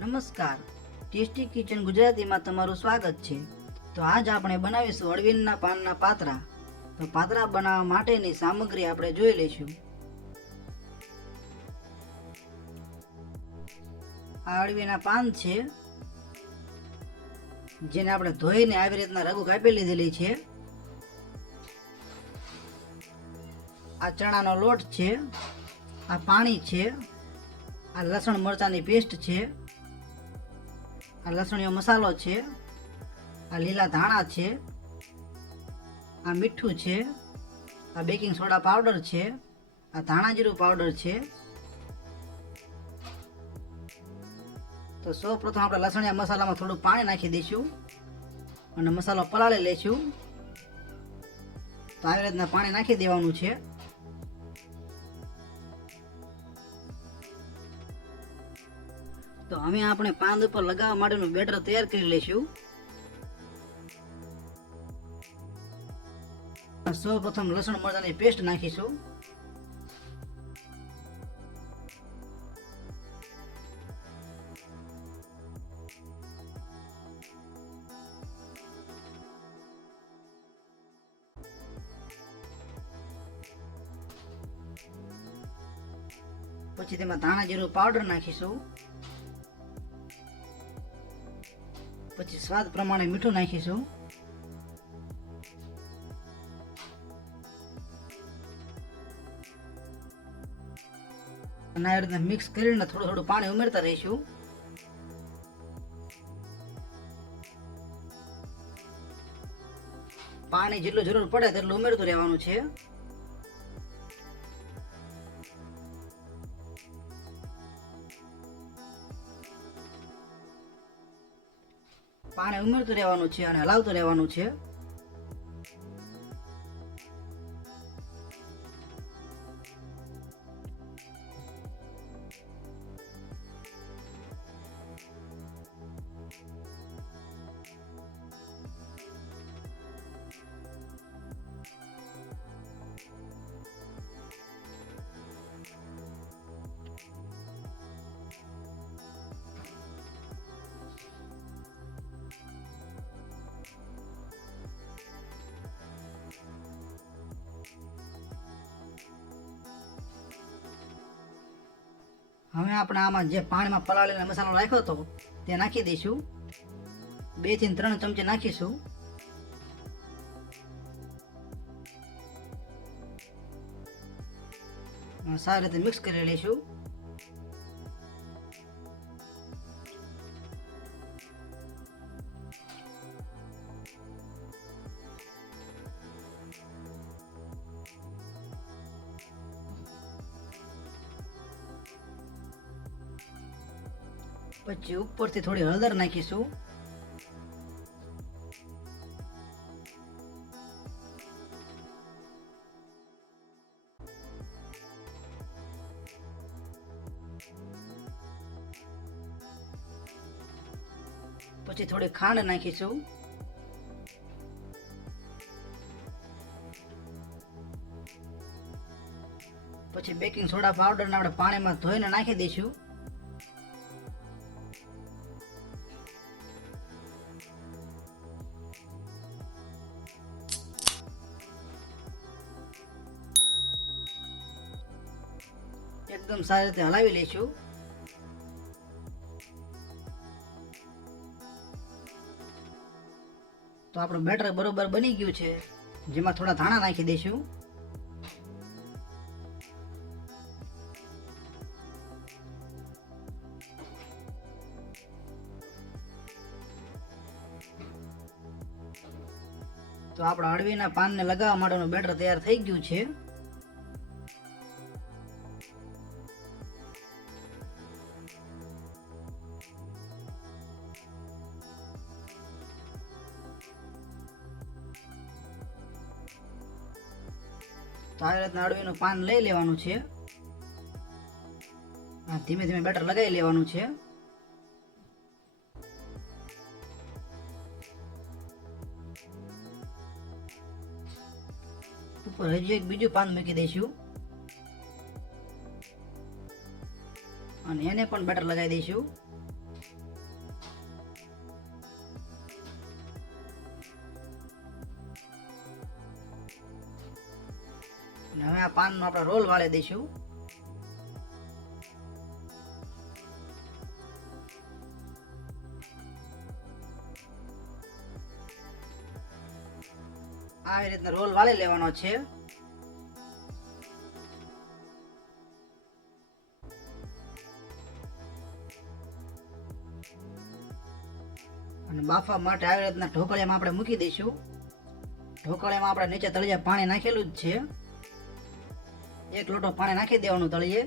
નમસ્કાર, tasty kitchen ગુજરાતીમાં તમારું સ્વાગત છે. તો આજ આપણે બનાવીશું અળવીના પાનના પાતરા. તો પાતરા બનાવવા માટેની સામગ્રી આપણે જોઈ લઈશું. આ અળવીના પાન છે, જેને આપણે ધોઈને આવી રીતના રગુ કાપી લીધેલી છે. આ ચણાનો લોટ છે, આ પાણી છે, આ લસણ મરચાંની પેસ્ટ છે, આ લસણીયો મસાલો છે, આ લીલા ધાણા છે, આ મીઠું છે, આ બેકિંગ સોડા પાવડર છે, આ ધાણા જીરું પાવડર છે. તો સૌ પ્રથમ આપણે લસણિયા મસાલામાં થોડું પાણી નાખી દઈશું અને મસાલો પલાળી લઈશું. તો આવી રીતના પાણી નાખી દેવાનું છે. તો હવે આપણે પાન ઉપર લગાવવા માટેનું બેટર તૈયાર કરી લઈશું. સૌ પ્રથમ લસણ મરચાંની પેસ્ટ નાખીશું. પછી તેમાં ધાણા જીરું પાવડર નાખીશું. પછી સ્વાદ પ્રમાણે મીઠું નાખીશું. અને આ રીતે મિક્સ કરીને થોડું થોડું પાણી ઉમેરતા રહીશું. પાણી જેટલું જરૂર પડે તેટલું ઉમેરતું રહેવાનું છે. પાણી ઉમેરતું રહેવાનું છે અને હલાવતું રહેવાનું છે. હવે આપણે આમાં જે પાણીમાં પલાળીને મસાલો રાખ્યો હતો તે નાખી દઈશું. 2 થી 3 ચમચી નાખીશું. સારી રીતે મિક્સ કરી લઈશું. પછી ઉપરથી થોડી હળદર નાખીશું. પછી થોડી ખાંડ નાખીશું. પછી બેકિંગ સોડા પાવડરને આપણે પાણીમાં ધોઈને નાખી દઈશું. એકદમ સારી રીતે હલાવી લઈશું. તો આપણું બેટર બરોબર બની ગયું છે, જેમાં થોડા ધાણા નાખી દઈશું. તો આપણા અળવીના પાનને લગાવવા માટેનું બેટર તૈયાર થઈ ગયું છે. તો આ રીતના અળવીનું પાન લઈ લેવાનું છે. ધીમે ધીમે બેટર લગાવી લેવાનું છે. ઉપર હજી એક બીજું પાન મૂકી દઈશું અને એને પણ બેટર લગાવી દઈશું. અને હવે આ પાનનો આપણે રોલ વાળી દઈશું. આવી રીતના રોલ વાળી લેવાનો છે. અને બાફા માટે આવી રીતના ઢોકળિયામાં આપણે મૂકી દઈશું. ઢોકળિયામાં આપણે નીચે તળિયે પાણી નાખેલું જ છે. 1 લોટો પાણી નાખી દેવાનું તળિયે.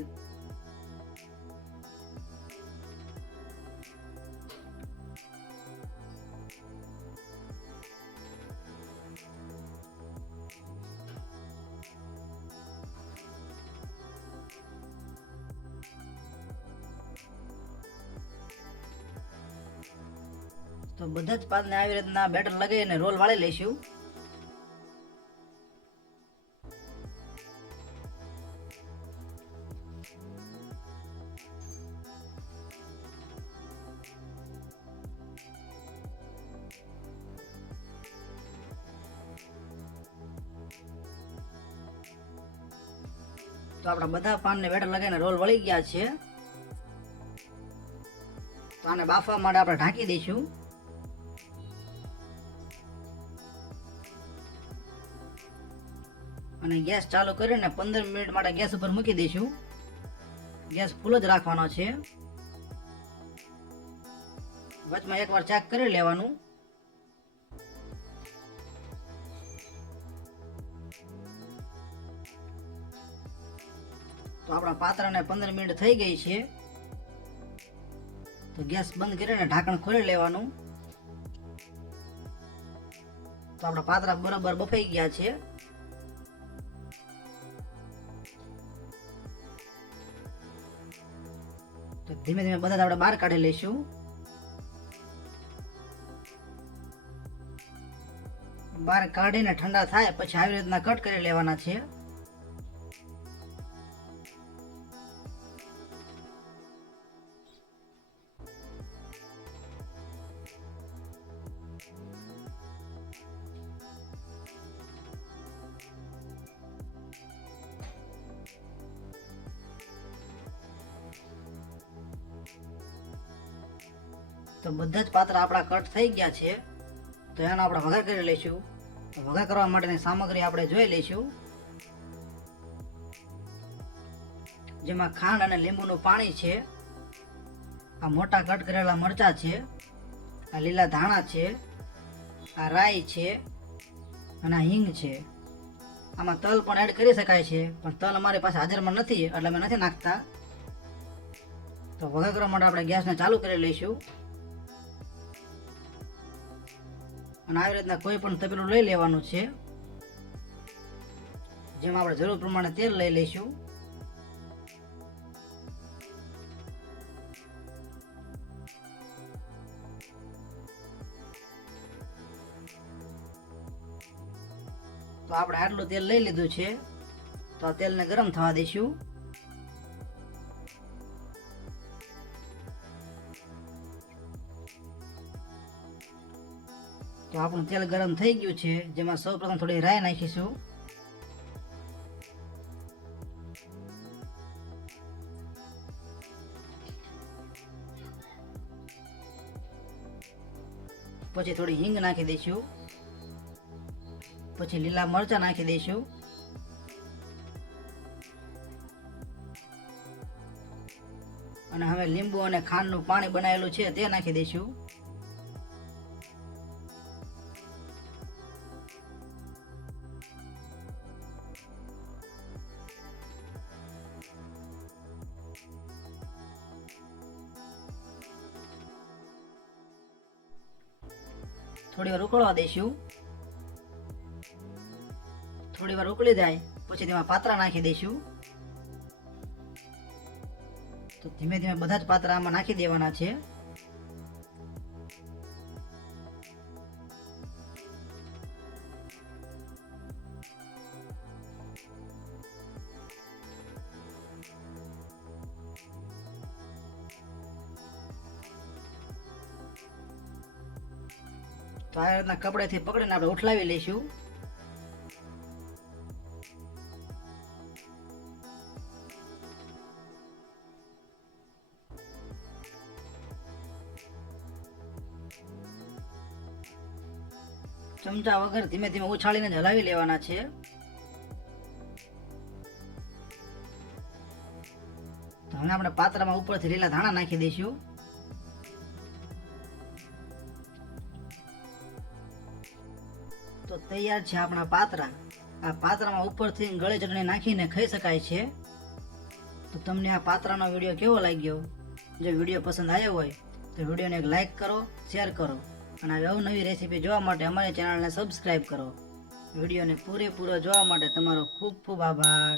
તો બધા જ પાનને આવી રીતના બેટર લગાવીને રોલ વાળી લઈશું. તો આપણા બધા પાનને બેટર લગાવીને રોલ વળી ગયા છે. તો આને બાફવા માટે આપણે ઢાંકી દઈશું. અને ગેસ ચાલુ કરીને 15 મિનિટ માટે ગેસ ઉપર મૂકી દઈશું. ગેસ ફૂલ જ રાખવાનો છે. વચમાં એકવાર ચેક કરી લેવાનું. તો આપણા પાત્રાને 15 મિનિટ થઈ ગઈ છે. તો ગેસ બંધ કરીને ઢાંકણ ખોલી લેવાનું. તો આપણા પાત્રા બરાબર બફાઈ ગયા છે. તો ધીમે ધીમે બધા આપણે બહાર કાઢી લઈશું. બહાર કાઢીને ઠંડા થાય પછી આવી રીતના કટ કરી લેવાના છે. તો બધા જ પાત્રા આપણા કટ થઈ ગયા છે. તો એનો આપણે વઘાર કરી લઈશું. તો વઘાર કરવા માટેની સામગ્રી આપણે જોઈ લઈશું. જેમાં ખાંડ અને લીંબુનું પાણી છે. આ મોટા કટ કરેલા મરચાં છે. આ લીલા ધાણા છે. આ રાઈ છે અને આ હિંગ છે. આમાં તલ પણ એડ કરી શકાય છે, પણ તલ અમારી પાસે હાજરમાં નથી એટલે અમે નથી નાખતા. તો વઘાર કરવા માટે આપણે ગેસને ચાલુ કરી લઈશું. અને આવી રીતના કોઈ પણ તપેલું લઈ લેવાનું છે. જેમાં આપણે જરૂર પ્રમાણે તેલ લઈ લઈશું. તો આપણે આટલું તેલ લઈ લીધું છે. તો આ તેલને ગરમ થવા દઈશું. તો આપણું તેલ ગરમ થઈ ગયું છે. જેમાં સૌપ્રથમ થોડી રાઈ નાખીશું. પછી થોડી હિંગ નાખી દઈશું. પછી લીલા મરચાં નાખી દઈશું. અને હવે લીંબુ અને ખાંડનું પાણી બનાવેલું છે તે નાખી દઈશું. થોડી વાર ઉકળવા દઈશું. થોડી વાર ઉકળી જાય પછી તેમાં પાત્રા નાખી દઈશું. તો ધીમે ધીમે બધા જ પાત્રા આમાં નાખી દેવાના છે. તો આ રીતના કપડેથી પકડીને આપણે ઉઠલાવી લઈશું. ચમચા વગર ધીમે ધીમે ઉછાળીને જ હલાવી લેવાના છે. તો હવે આપણે પાત્રામાં ઉપરથી લીલા ધાણા નાખી દઈશું. તો તૈયાર છે આપણા પાત્રા. આ પાત્રામાં ઉપરથી ગળે ચટણી નાખીને ખાઈ શકાય છે. તો તમને આ પાત્રાનો વિડીયો કેવો લાગ્યો? જો વિડીયો પસંદ આવ્યો હોય તો વિડીયોને એક લાઈક કરો, શેર કરો અને આવી અવનવી રેસીપી જોવા માટે અમારી ચેનલને સબસ્ક્રાઈબ કરો. વિડીયોને પૂરેપૂરો જોવા માટે તમારો ખૂબ ખૂબ આભાર.